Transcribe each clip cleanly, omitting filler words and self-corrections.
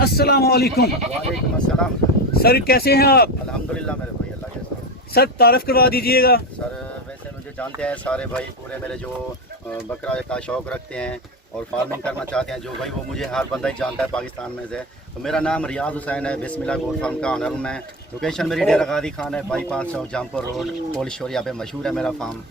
अस्सलाम वालेकुम। वालेकुम अस्सलाम। सर कैसे हैं आप? अल्हम्दुलिल्लाह मेरे भाई, अल्लाह के शुक्र। सर तारफ़ करवा दीजिएगा। सर वैसे मुझे जानते हैं सारे भाई पूरे मेरे जो बकरा का शौक़ रखते हैं और फार्मिंग करना चाहते हैं, जो भाई वो मुझे हर बंदा ही जानता है पाकिस्तान में से। तो मेरा नाम रियाज हुसैन है, बिस्मिल्लाह गोट फार्म का ऑनर हूँ मैं। लोकेशन मेरी डेरा गादी खान है, बाईपास चौक जामपुर रोड, पोलिशोरिया पे मशहूर है मेरा फार्म।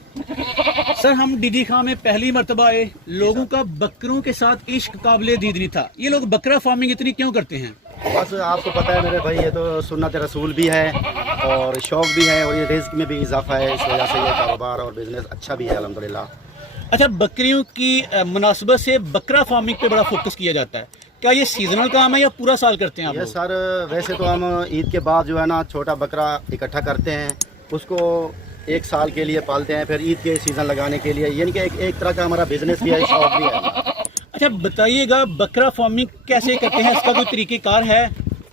सर हम डीडी खां में पहली मर्तबा आए, लोगों का बकरों के साथ इश्क काबिले दीद नहीं था। ये लोग बकरा फार्मिंग इतनी क्यों करते हैं? बस आपको पता है मेरे भाई, ये तो सुन्नत रसूल भी है और शौक़ भी है और ये रिस्क में भी इजाफा है, इस वजह से ये कारोबार और बिजनेस अच्छा भी है अल्हम्दुलिल्लाह। अच्छा, बकरियों की मुनासबत से बकरा फार्मिंग पे बड़ा फोकस किया जाता है। क्या ये सीजनल काम है या पूरा साल करते हैं आप ये लोग? सर वैसे तो हम ईद के बाद जो है ना छोटा बकरा इकट्ठा करते हैं, उसको एक साल के लिए पालते हैं, फिर ईद के सीज़न लगाने के लिए, यानी कि एक तरह का हमारा बिजनेस भी है, शौक भी है। अच्छा बताइएगा, बकरा फार्मिंग कैसे करते हैं? इसका कोई तरीक़ेकार है?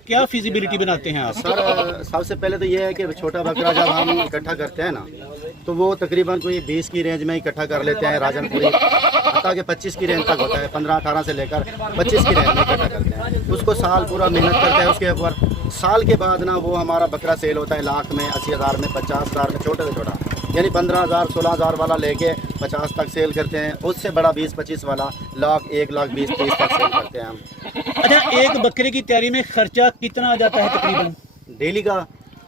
क्या फिजिबिलिटी बनाते हैं आप? सर सबसे पहले तो ये है कि छोटा बकरा जब हम इकट्ठा करते हैं ना, तो वो तकरीबन कोई 20 की रेंज में इकट्ठा कर लेते हैं राजनपुरी, ताकि 25 की रेंज तक होता है, 15-18 से लेकर 25 की रेंज में इकट्ठा करते हैं। उसको साल पूरा मेहनत करते हैं उसके ऊपर। साल के बाद ना वो हमारा बकरा सेल होता है लाख में, 80,000 में, 50,000 में, छोटे से छोटा, यानी 15,000 16,000 वाला लेके 50 तक सेल करते हैं। उससे बड़ा 20-25 वाला लाख, 1,20,30 तक सेल करते हैं हम। अच्छा, एक बकरे की तैयारी में खर्चा कितना आ जाता है तकरीबन?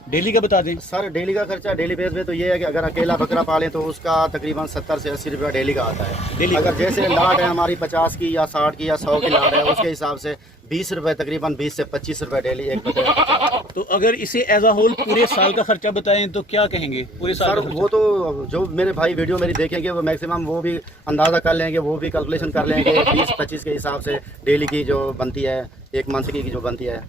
डेली का बता दें। सर डेली का खर्चा डेली बेस पे तो ये है कि अगर अकेला बकरा पालें तो उसका तकरीबन 70 से 80 रुपया डेली का आता है। डेली अगर जैसे लाट है हमारी 50 की या 60 की या 100 की लाट है, उसके हिसाब से 20 रुपये, तकरीबन 20 से 25 रुपये डेली एक बकरे का। तो अगर इसे एज अ होल पूरे साल का खर्चा बताएं तो क्या कहेंगे? पूरे साल सर का खर्चा? वो तो जो मेरे भाई वीडियो मेरी देखेंगे वो मैक्सिमम वो भी अंदाज़ा कर लेंगे, वो भी कैलकुलेशन कर लेंगे 20-25 के हिसाब से डेली की जो बनती है, एक मंथ की जो बनती है।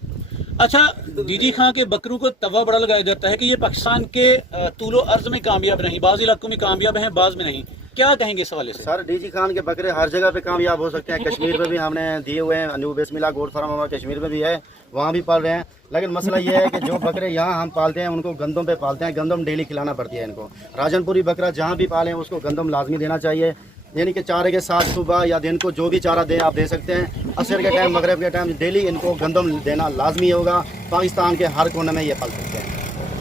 अच्छा, डीडी खां के बकरों को तवा बड़ा लगाया जाता है कि ये पाकिस्तान के तूलो अर्ज में कामयाब नहीं, बाज़ इलाकों में कामयाब हैं, बाज़ में नहीं। क्या कहेंगे इस हवाले से? सर डीजी खान के बकरे हर जगह पे कामयाब हो सकते हैं। कश्मीर में भी हमने दिए हुए हैं, न्यू बिस्मिल्लाह गोट फार्म हमारा कश्मीर में भी है, वहाँ भी पाल रहे हैं। लेकिन मसला ये है कि जो बकरे यहाँ हम पालते हैं उनको गंदम पे पालते हैं, गंदम डेली खिलाना पड़ती है इनको। राजनपुरी बकरा जहाँ भी पालें उसको गंदम लाजमी देना चाहिए, यानी कि चारे के साथ सुबह या दिन को जो भी चारा दें आप दे सकते हैं। असर के टाइम, मगरब के टाइम डेली इनको गंदम देना लाजमी होगा। पाकिस्तान के हर कोने में ये पाल सकते हैं।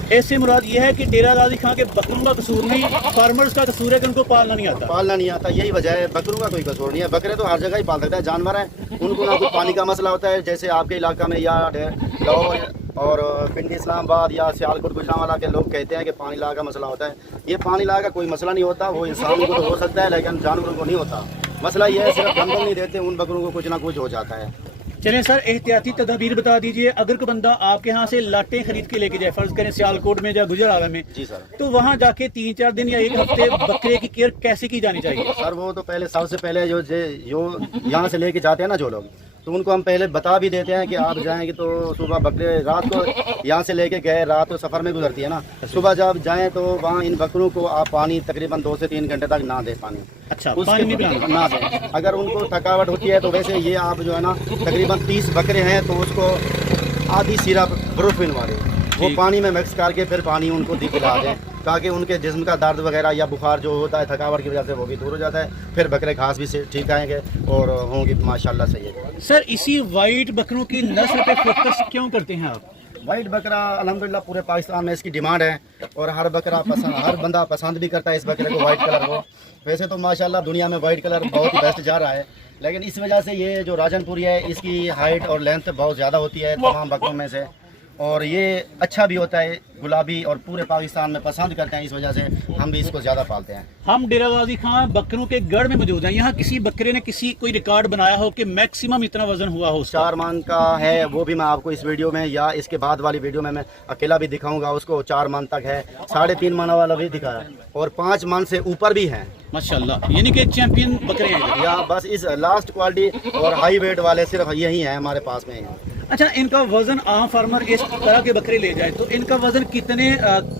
ऐसे मुराद ये है कि डेरा गाजी खां के बकरों का कसूर नहीं, फार्मर्स का कसूर है कि उनको पालना नहीं आता। पालना नहीं आता, यही वजह है। बकरों का कोई कसूर नहीं है, बकरे तो हर जगह ही पाल सकता है, जानवर हैं, उनको ना कोई पानी का मसला होता है। जैसे आपके इलाका में या लाहौर और पिंडी इस्लामाबाद या सियालकोट गुजरांवाला के लोग कहते हैं कि पानी ला का मसला होता है, ये पानी ला का कोई मसला नहीं होता। वो इंसानों को तो हो सकता है लेकिन जानवरों को नहीं होता। मसला ये है सिर्फ गंदम नहीं देते, उन बकरों को कुछ ना कुछ हो जाता है। चलें सर, एहतियाती तदाबीर बता दीजिए। अगर कोई बंदा आपके यहाँ से लाटें खरीद के लेके जाए, फर्ज करें सियालकोट में या गुजरांवाला में, जी सर, तो वहाँ जाके 3-4 दिन या एक हफ्ते बकरे की केयर कैसे की जानी चाहिए? सर वो तो पहले सबसे पहले जो यहाँ से लेके जाते हैं ना जो लोग, तो उनको हम पहले बता भी देते हैं कि आप जाएंगे तो सुबह बकरे रात को यहाँ से लेके गए, रात तो सफ़र में गुजरती है ना, सुबह जब जाएं तो वहाँ इन बकरों को आप पानी तकरीबन 2 से 3 घंटे तक ना दें पानी। अच्छा, उसके पानी नहीं पिलाना? ना दें। अगर उनको थकावट होती है तो वैसे ये आप जो है ना तकरीबन 30 बकरे हैं तो उसको आधी सिरप ब्रुफिन वाले वो पानी में मिक्स करके फिर पानी उनको पिला दें, ताकि उनके जिस्म का दर्द वगैरह या बुखार जो होता है थकावट की वजह से वो भी दूर हो जाता है। फिर बकरे घास भी से ठीक आएंगे और होंगे माशाल्लाह सही है। सर इसी वाइट बकरों की नस्ल पे फोकस क्यों करते हैं आप? वाइट बकरा अल्हम्दुलिल्लाह पूरे पाकिस्तान में इसकी डिमांड है और हर बंदा पसंद भी करता है इस बकरे को, वाइट कलर को। वैसे तो माशाल्लाह दुनिया में वाइट कलर बहुत ही बेस्ट जा रहा है, लेकिन इस वजह से ये जो राजनपुरी है इसकी हाइट और लेंथ बहुत ज़्यादा होती है तमाम बकरों में से, और ये अच्छा भी होता है, गुलाबी, और पूरे पाकिस्तान में पसंद करते हैं, इस वजह से हम भी इसको ज़्यादा पालते हैं। हम डेरा गाजी खां बकरों के गढ़ में मौजूद हैं। यहाँ किसी बकरे ने कोई रिकॉर्ड बनाया हो कि मैक्सिमम इतना वजन हुआ हो? 4 मन का है, वो भी मैं आपको इस वीडियो में या इसके बाद वाली वीडियो में मैं अकेला भी दिखाऊंगा उसको। 4 मन तक है, 3.5 मन वाला भी दिखाया और 5 मन से ऊपर भी है माशाल्लाह, यानी कि चैंपियन बकरे हैं। या बस इस लास्ट क्वालिटी और हाई वेट वाले सिर्फ यही हैं हमारे पास में। अच्छा, इनका वजन आम फार्मर इस तरह के बकरे ले जाए तो इनका वजन कितने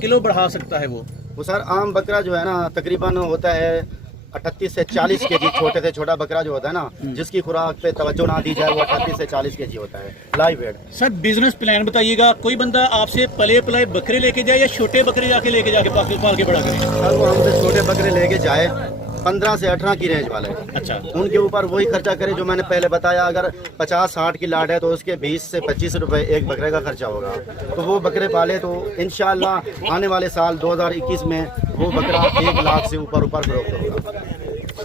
किलो बढ़ा सकता है? वो सर आम बकरा जो है ना तकरीबन होता है 38 से 40 केजी, छोटे से छोटा बकरा जो होता है ना जिसकी खुराक पे तवज्जो ना दी जाए वो 38 से 40 केजी होता है live wait. Sir business plan बताइएगा। कोई बंदा आपसे पले पलाए बकरे लेके जाए या छोटे बकरे जाके पाल के बड़ा करे? सर वो हमसे छोटे बकरे लेके जाए, 15 से 18 की रेंज वाले, अच्छा उनके ऊपर वही खर्चा करे जो मैंने पहले बताया। अगर 50-60 की लाट है तो उसके 20 से 25 रुपए एक बकरे का खर्चा होगा। तो वो बकरे पाले तो इंशाल्लाह आने वाले साल 2021 में वो बकरा 1 लाख से ऊपर ग्रोथ होगा।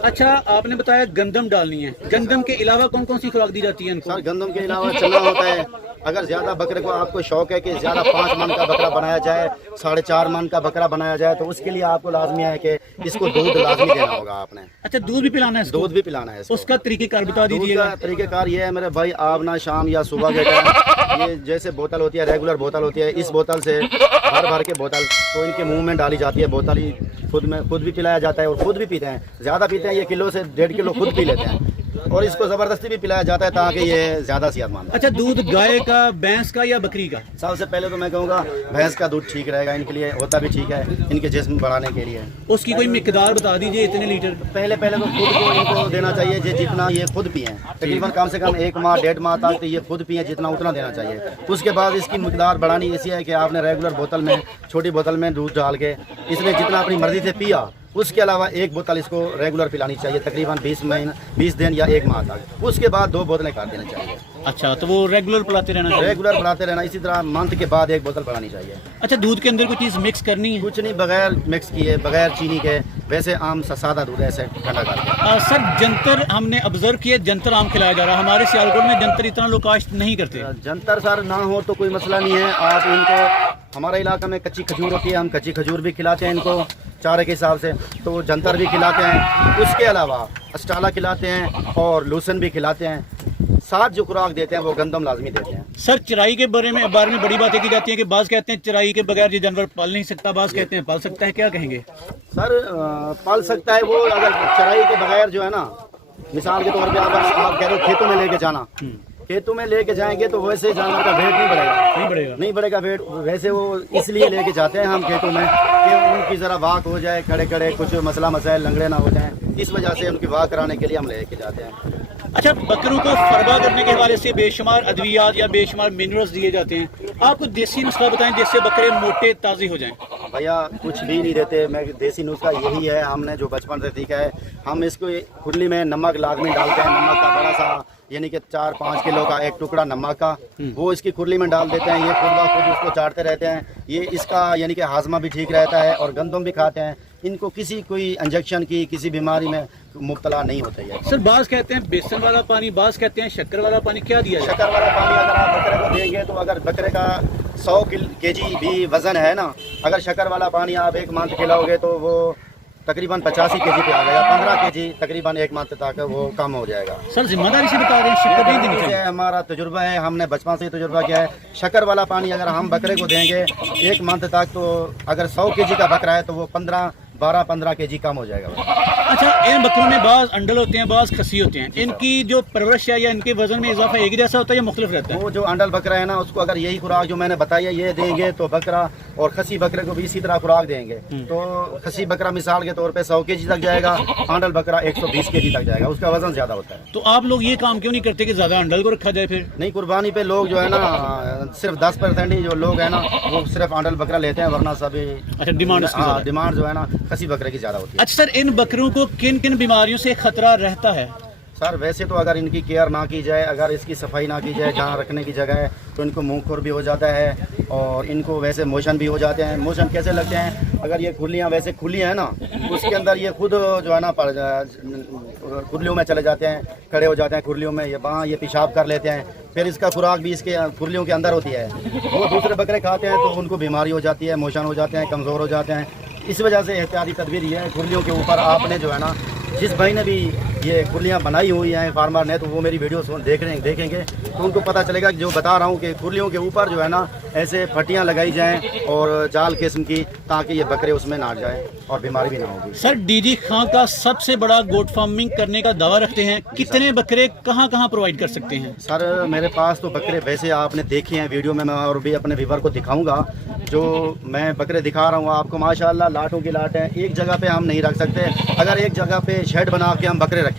अच्छा, आपने बताया गंदम डालनी है, गंदम के अलावा कौन कौन सी खुराक दी जाती है इनको? सर गंदम के अलावा चना होता है। अगर ज़्यादा बकरे को आपको शौक है कि ज़्यादा 5 मन का बकरा बनाया जाए, 4.5 मन का बकरा बनाया जाए, तो उसके लिए आपको लाजमी है कि इसको दूध लाजमी देना होगा आपने। अच्छा, दूध भी पिलाना है इसको? दूध भी पिलाना है इसको। उसका तरीकेकार बता दूध दीजिएगा। का तरीकेकार ये है मेरे भाई, आप ना शाम या सुबह के टाइम ये जैसे बोतल होती है, रेगुलर बोतल होती है, इस बोतल से भर के बोतल तो इनके मुंह में डाली जाती है। बोतल ही खुद भी पिलाया जाता है और खुद भी पीते हैं। ज़्यादा पीते हैं, ये किलो से 1.5 किलो खुद पी लेते हैं। और इसको ज़बरदस्ती भी पिलाया जाता है ताकि ये ज़्यादा सेहतमंद है। अच्छा, दूध गाय का, भैंस का या बकरी का? सबसे पहले तो मैं कहूँगा भैंस का दूध ठीक रहेगा, इनके लिए होता भी ठीक है, इनके जिस्म बढ़ाने के लिए। उसकी कोई मिकदार बता दीजिए, इतने लीटर? पहले तो खुद को इनको देना चाहिए जितना ये खुद पिए, तकरीबन कम से कम 1 माह 1.5 माह तक तो ये खुद पिए जितना उतना देना चाहिए। उसके बाद इसकी मिकदार बढ़ानी ऐसी है कि आपने रेगुलर बोतल में, छोटी बोतल में दूध डाल के इसने जितना अपनी मर्जी से पिया, उसके अलावा 1 बोतल इसको रेगुलर पिलानी चाहिए, तकरीबन 20 दिन या 1 माह तक। उसके बाद 2 बोतलें काट देनी चाहिए। अच्छा, तो वो रेगुलर पिलाते रहना चाहिए? रेगुलर बढ़ाते रहना, इसी तरह मंथ के बाद 1 बोतल बढ़ानी चाहिए। अच्छा, दूध के अंदर कोई चीज़ मिक्स करनी है? कुछ नहीं, बगैर मिक्स किए, बगैर चीनी के, वैसे आम सादा दूध ऐसे ठंडा करके। सर, जंतर हमने ऑब्जर्व किया, जंतर आम खिलाया जा रहा है। हमारे सियालकोट में जंतर इतना लोग काश्त नहीं करते। जंतर सर ना हो तो कोई मसला नहीं है। आप इनको, हमारे इलाका में कच्ची खजूर होती है, हम कच्ची खजूर भी खिलाते हैं इनको चारे के हिसाब से, तो जंतर भी खिलाते हैं। उसके अलावा अस्टाला खिलाते हैं और लूसन भी खिलाते हैं। साथ जो खुराक देते हैं वो गंदम लाजमी देते हैं। सर, चराई के बारे में बड़ी बातें की जाती है कि बाज़ कहते हैं चराई के बगैर ये जानवर पाल नहीं सकता, बाज़ कहते हैं पाल सकता है। क्या कहेंगे? सर पाल सकता है वो, अगर चराई के बगैर जो है ना, मिसाल के तौर पे अगर आप कह रहे हो खेतों में लेके जाना, खेतों में लेके जाएंगे तो वैसे जानवर का वेट नहीं बढ़ेगा वेट। वैसे वो इसलिए लेके जाते हैं हम खेतों में कि उनकी ज़रा वाक हो जाए, खड़े कुछ मसला मसाइल लंगड़े ना हो जाएं, इस वजह से उनकी वाक कराने के लिए हम लेके जाते हैं। अच्छा, बकरों को फरबा करने के हवाले से बेशुमार अद्वियात या बेशुमार मिनरल्स दिए जाते हैं। आपको देसी नुस्खा बताएं जिससे बकरे मोटे ताज़े हो जाएं। भैया कुछ भी नहीं देते, मैं देसी नुस्खा यही है, हमने जो बचपन से सीखा है। हम इसको खुरली में नमक लाजमी डालते हैं, नमक का बड़ा सा यानी कि 4-5 किलो का 1 टुकड़ा नमक का, वो इसकी खुरली में डाल देते हैं। ये खुद उसको चाटते रहते हैं। ये इसका यानी कि हाजमा भी ठीक रहता है और गंदम भी खाते हैं। इनको कोई इंजेक्शन की किसी बीमारी में मुब्तला नहीं होते हैं। सर, बाज़ कहते हैं बेसन वाला पानी, बाज़ कहते हैं शक्कर वाला पानी, क्या दिया जाए? शक्कर वाला पानी अगर आप बकरे को देंगे तो अगर बकरे का 100 kg भी वज़न है ना, अगर शक्कर वाला पानी आप 1 मंथ खिलाओगे तो वो तकरीबन 85 kg पे आ गया। 15 kg तकरीबन 1 मंथ तक वो कम हो जाएगा। सर, जिम्मेदारी से बता रहे हैं, शक्कर नहीं देनी चाहिए। हमारा तजुर्बा है, हमने बचपन से तजुर्बा किया है। शक्कर वाला पानी अगर हम बकरे को देंगे 1 मंथ तक, तो अगर 100 kg का बकरा है तो वो 12-15 kg कम हो जाएगा। अच्छा, इन बकरों में बाज़ अंडल होते हैं, बाज़ खसी होते हैं। इनकी जो परवरिश है या इनके वजन में इजाफा एक ही जैसा होता है या मुख्तलिफ रहता है? वो जो अंडल बकरा है ना, उसको अगर यही खुराक जो मैंने बताई है ये देंगे तो बकरा, और खसी बकरे को भी इसी तरह खुराक देंगे तो खसी बकरा मिसाल के तौर पे 100 kg तक जाएगा, अंडल बकरा 120 kg तक जाएगा। उसका वजन ज्यादा होता है। तो आप लोग ये काम क्यों नहीं करते कि ज्यादा अंडल को रखा जाए? फिर नहीं, कुर्बानी पे लोग जो है ना सिर्फ 10% ही जो लोग है ना वो सिर्फ अंडल बकरा लेते हैं, वरना सभी अच्छा डिमांड जो है ना खसी बकरे की ज्यादा होती है। अच्छा सर, इन बकरों को किन किन बीमारियों से खतरा रहता है? सर वैसे तो अगर इनकी केयर ना की जाए, अगर इसकी सफाई ना की जाए जहाँ रखने की जगह है, तो इनको मुंह खुर भी हो जाता है और इनको वैसे मोशन भी हो जाते हैं। मोशन कैसे लगते हैं? अगर ये खुरलियाँ वैसे खुली हैं ना, उसके अंदर ये खुद जो है ना खुरलियों में चले जाते हैं, खड़े हो जाते हैं खुरलियों में, ये वहाँ ये पेशाब कर लेते हैं। फिर इसका खुराक भी इसके खुरलियों के अंदर होती है। वो दूसरे बकरे खाते हैं तो उनको बीमारी हो जाती है, मोशन हो जाते हैं, कमज़ोर हो जाते हैं। इस वजह से एहतियाती तदबीर ये है, खुरलियों के ऊपर आपने जो है ना, जिस भाई ने भी ये खुरलियाँ बनाई हुई हैं फार्मर ने, तो वो मेरी वीडियो देखेंगे तो उनको पता चलेगा कि जो बता रहा हूँ कि खुरलियों के ऊपर जो है ना ऐसे फटियाँ लगाई जाएं और जाल किस्म की, ताकि ये बकरे उसमें ना जाए और बीमारी भी ना होगी। सर, डीडी खां का सबसे बड़ा गोट फार्मिंग करने का दावा रखते हैं, कितने बकरे कहाँ कहाँ प्रोवाइड कर सकते हैं? सर मेरे पास तो बकरे वैसे आपने देखे हैं वीडियो में, मैं और भी अपने व्यूवर को दिखाऊंगा। जो मैं बकरे दिखा रहा हूँ आपको माशाल्लाह लाटों की लाट हैं। एक जगह पे हम नहीं रख सकते। अगर एक जगह पे शेड बना के हम बकरे रखें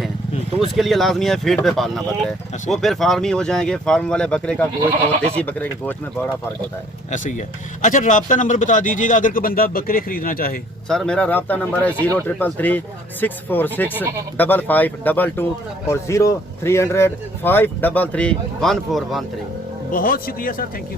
तो उसके लिए लाजमी है फीड पे पालना पड़ता है, वो फिर फार्मी हो जाएंगे। फार्म वाले बकरे का गोश्त और देसी बकरे के गोश्त में बड़ा फर्क होता है। ऐसे ही है। अच्छा, राब्ता नंबर बता दीजिएगा अगर कोई बंदा बकरे खरीदना चाहे। सर मेरा राब्ता नंबर है 0333-646-5522 और 0300-533-1413। बहुत शुक्रिया सर, थैंक यू।